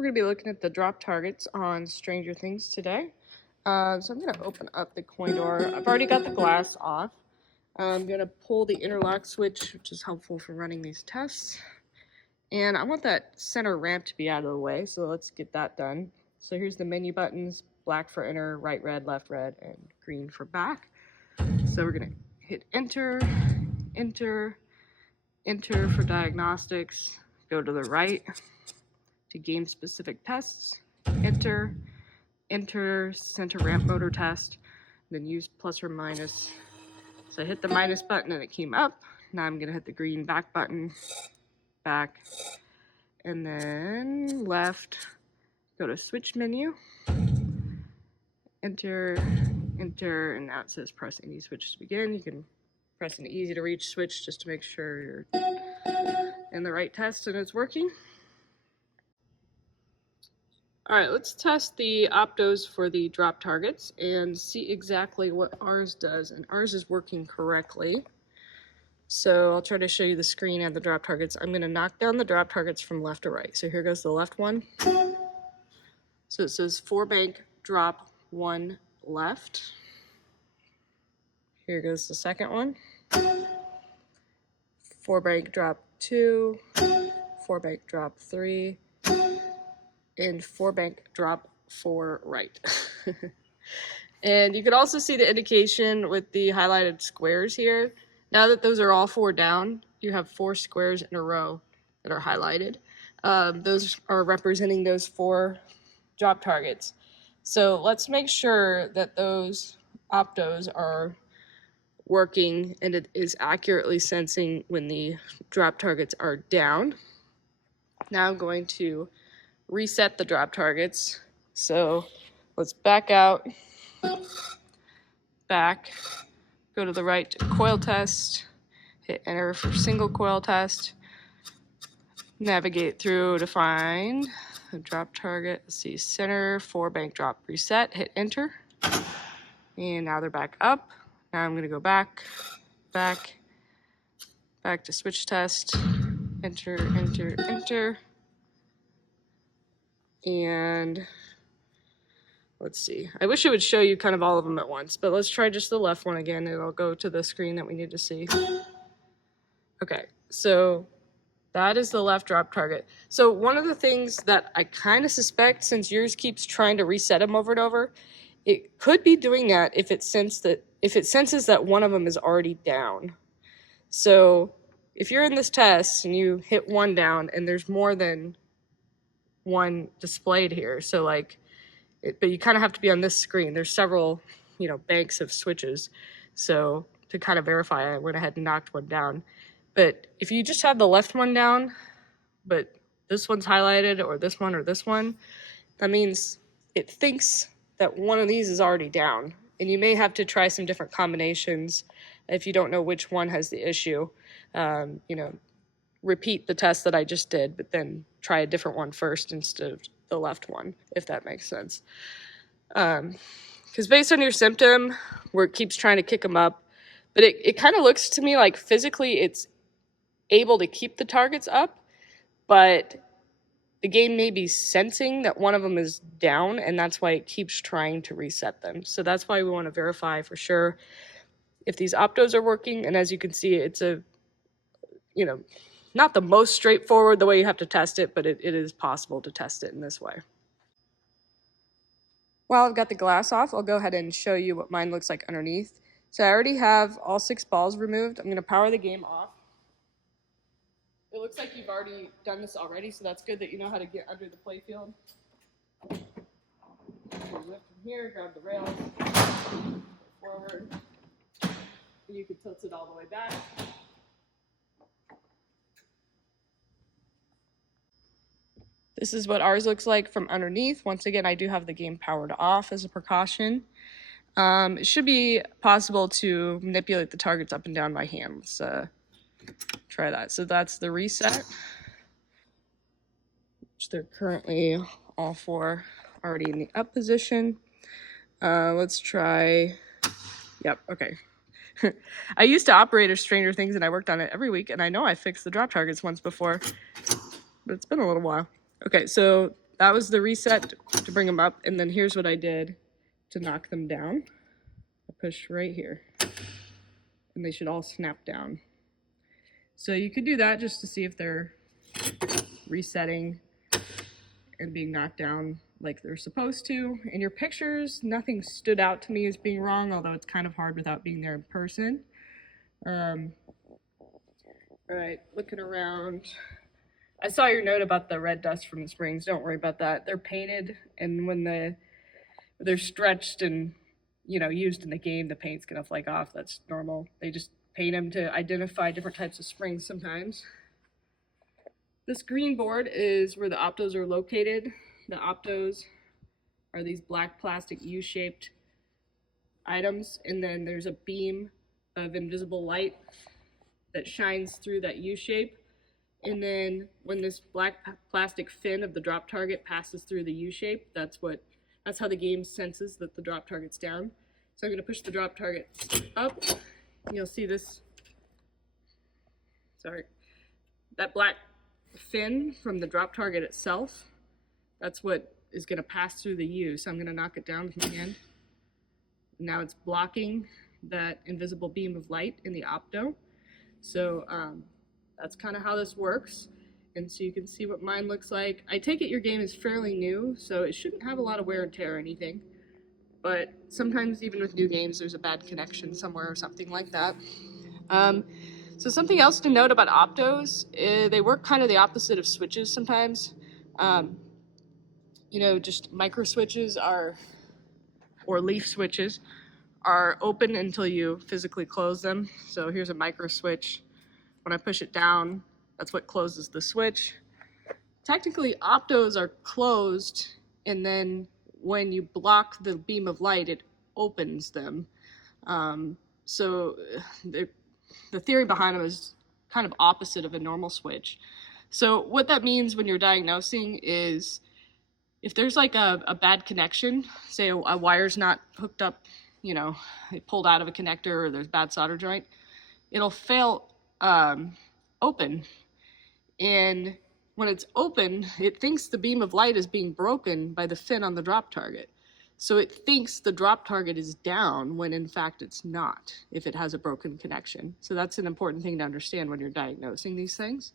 We're going to be looking at the drop targets on Stranger Things today. So I'm going to open up the coin door. I've already got the glass off. I'm going to pull the interlock switch, which is helpful for running these tests. And I want that center ramp to be out of the way, so let's get that done. So here's the menu buttons: black for enter, right red, left red, and green for back. So we're going to hit enter, enter, enter for diagnostics, go to the right to game specific tests, enter, enter center ramp motor test, then use plus or minus. So I hit the minus button and it came up. Now I'm gonna hit the green back button, back, and then left, go to switch menu, enter, enter, and now it says press any switch to begin. You can press an easy to reach switch just to make sure you're in the right test and it's working. All right, let's test the optos for the drop targets and see exactly what ours does. And ours is working correctly. So I'll try to show you the screen and the drop targets. I'm going to knock down the drop targets from left to right. So here goes the left one. So it says 4 bank drop 1 left. Here goes the second one. 4 bank drop 2, 4 bank drop 3. And 4 bank drop 4 right. And you can also see the indication with the highlighted squares here. Now that those are all 4 down, you have 4 squares in a row that are highlighted. Those are representing those 4 drop targets. So let's make sure that those optos are working and it is accurately sensing when the drop targets are down. Now I'm going to reset the drop targets. So let's back out, back, go to the right to coil test, hit enter for single coil test, navigate through to find a drop target. Let's see, center 4 bank drop reset, hit enter, and now they're back up. Now I'm going to go back, back to switch test, enter, enter, enter. And let's see, I wish it would show you kind of all of them at once, but let's try just the left one again. It'll go to the screen that we need to see. Okay, so that is the left drop target. So one of the things that I kind of suspect, since yours keeps trying to reset them over and over, it could be doing that if it senses that one of them is already down. So if you're in this test and you hit 1 down and there's more than 1 displayed here, so like but you kind of have to be on this screen. There's several, banks of switches. So to kind of verify, I went ahead and knocked 1 down. But if you just have the left one down, but this one's highlighted, or this one, that means it thinks that one of these is already down. And you may have to try some different combinations if you don't know which one has the issue. Repeat the test that I just did, but then try a different one first instead of the left one, if that makes sense. Because based on your symptom, where it keeps trying to kick them up, but it kind of looks to me like physically it's able to keep the targets up, but the game may be sensing that one of them is down, and that's why it keeps trying to reset them. So that's why we want to verify for sure if these optos are working. And as you can see, it's not the most straightforward the way you have to test it, but it is possible to test it in this way. While I've got the glass off, I'll go ahead and show you what mine looks like underneath. So I already have all 6 balls removed. I'm going to power the game off. It looks like you've already done this already, so that's good that you know how to get under the playfield. Lift from here, grab the rails, forward. You can tilt it all the way back. This is what ours looks like from underneath. Once again, I do have the game powered off as a precaution. It should be possible to manipulate the targets up and down by hand. Let's try that. So that's the reset, which they're currently all 4 already in the up position. Let's try, yep, okay. I used to operate a Stranger Things and I worked on it every week, and I know I fixed the drop targets once before, but it's been a little while. Okay, so that was the reset to bring them up, and then here's what I did to knock them down. I push right here, and they should all snap down. So you could do that just to see if they're resetting and being knocked down like they're supposed to. In your pictures, nothing stood out to me as being wrong, although it's kind of hard without being there in person. All right, looking around. I saw your note about the red dust from the springs. Don't worry about that. They're painted, and when they're stretched and used in the game, the paint's gonna flake off. That's normal. They just paint them to identify different types of springs sometimes. This green board is where the optos are located. The optos are these black plastic U-shaped items, and then there's a beam of invisible light that shines through that U-shape. And then when this black plastic fin of the drop target passes through the U-shape, that's how the game senses that the drop target's down. So I'm going to push the drop target up, and you'll see this, that black fin from the drop target itself, that's what is going to pass through the U. So I'm going to knock it down with my hand. Now it's blocking that invisible beam of light in the opto. So that's kind of how this works. And so you can see what mine looks like. I take it your game is fairly new, so it shouldn't have a lot of wear and tear or anything. But sometimes even with new games, there's a bad connection somewhere or something like that. So something else to note about optos, they work kind of the opposite of switches sometimes. Just micro switches or leaf switches are open until you physically close them. So here's a micro switch. When I push it down, that's what closes the switch. Technically, optos are closed, and then when you block the beam of light, it opens them. So the theory behind them is kind of opposite of a normal switch. So what that means when you're diagnosing is if there's like a bad connection, say a wire's not hooked up, it pulled out of a connector, or there's bad solder joint, it'll fail open. And when it's open, it thinks the beam of light is being broken by the fin on the drop target. So it thinks the drop target is down when in fact it's not, if it has a broken connection. So that's an important thing to understand when you're diagnosing these things.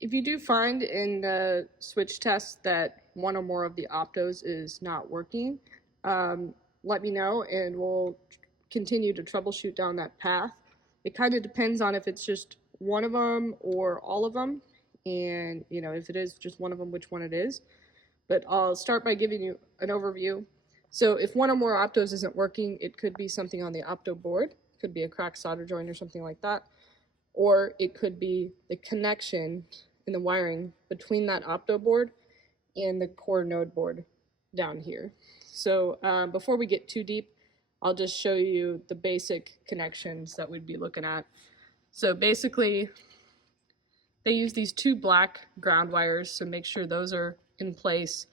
If you do find in the switch test that one or more of the optos is not working, let me know and we'll continue to troubleshoot down that path. It kind of depends on if it's just one of them or all of them, and if it is just one of them, which one it is. But I'll start by giving you an overview. So if one or more optos isn't working, it could be something on the opto board. It could be a cracked solder joint or something like that. Or it could be the connection in the wiring between that opto board and the core node board down here. So before we get too deep, I'll just show you the basic connections that we'd be looking at. So basically, they use these two black ground wires, so make sure those are in place.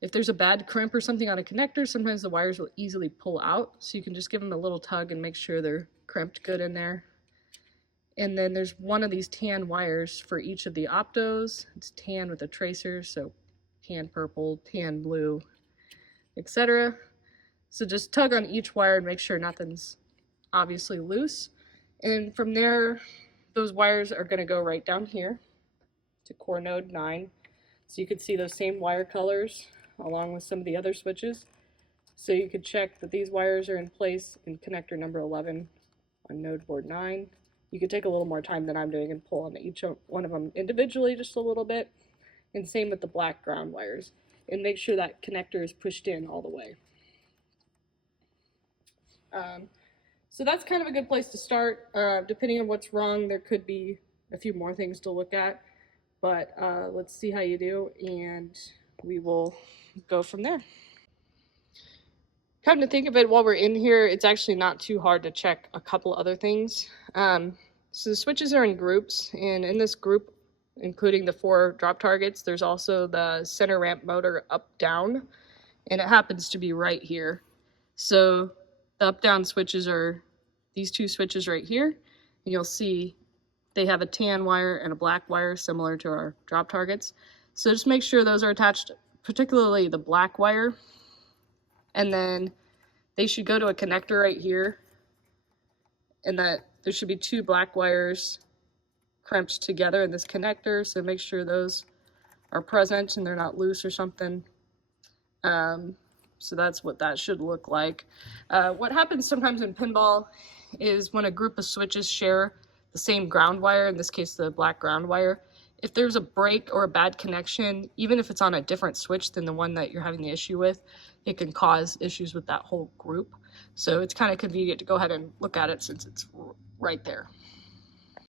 If there's a bad crimp or something on a connector, sometimes the wires will easily pull out, so you can just give them a little tug and make sure they're crimped good in there. And then there's one of these tan wires for each of the optos. It's tan with a tracer, so tan purple, tan blue, etc. So just tug on each wire and make sure nothing's obviously loose. And from there, those wires are going to go right down here to core node 9. So you could see those same wire colors along with some of the other switches. So you could check that these wires are in place in connector number 11 on node board 9. You could take a little more time than I'm doing and pull on each one of them individually just a little bit. And same with the black ground wires. And make sure that connector is pushed in all the way. So that's kind of a good place to start. Depending on what's wrong, there could be a few more things to look at. But let's see how you do, and we will go from there. Come to think of it, while we're in here, it's actually not too hard to check a couple other things. So the switches are in groups, and in this group, including the 4 drop targets, there's also the center ramp motor up-down, and it happens to be right here. So the up-down switches are these 2 switches right here, and you'll see they have a tan wire and a black wire similar to our drop targets. So just make sure those are attached particularly the black wire. And then they should go to a connector right here, and that there should be 2 black wires crimped together in this connector, so make sure those are present and they're not loose or something. So that's what that should look like. What happens sometimes in pinball is when a group of switches share the same ground wire, in this case the black ground wire, if there's a break or a bad connection, even if it's on a different switch than the one that you're having the issue with, it can cause issues with that whole group. So it's kind of convenient to go ahead and look at it since it's right there.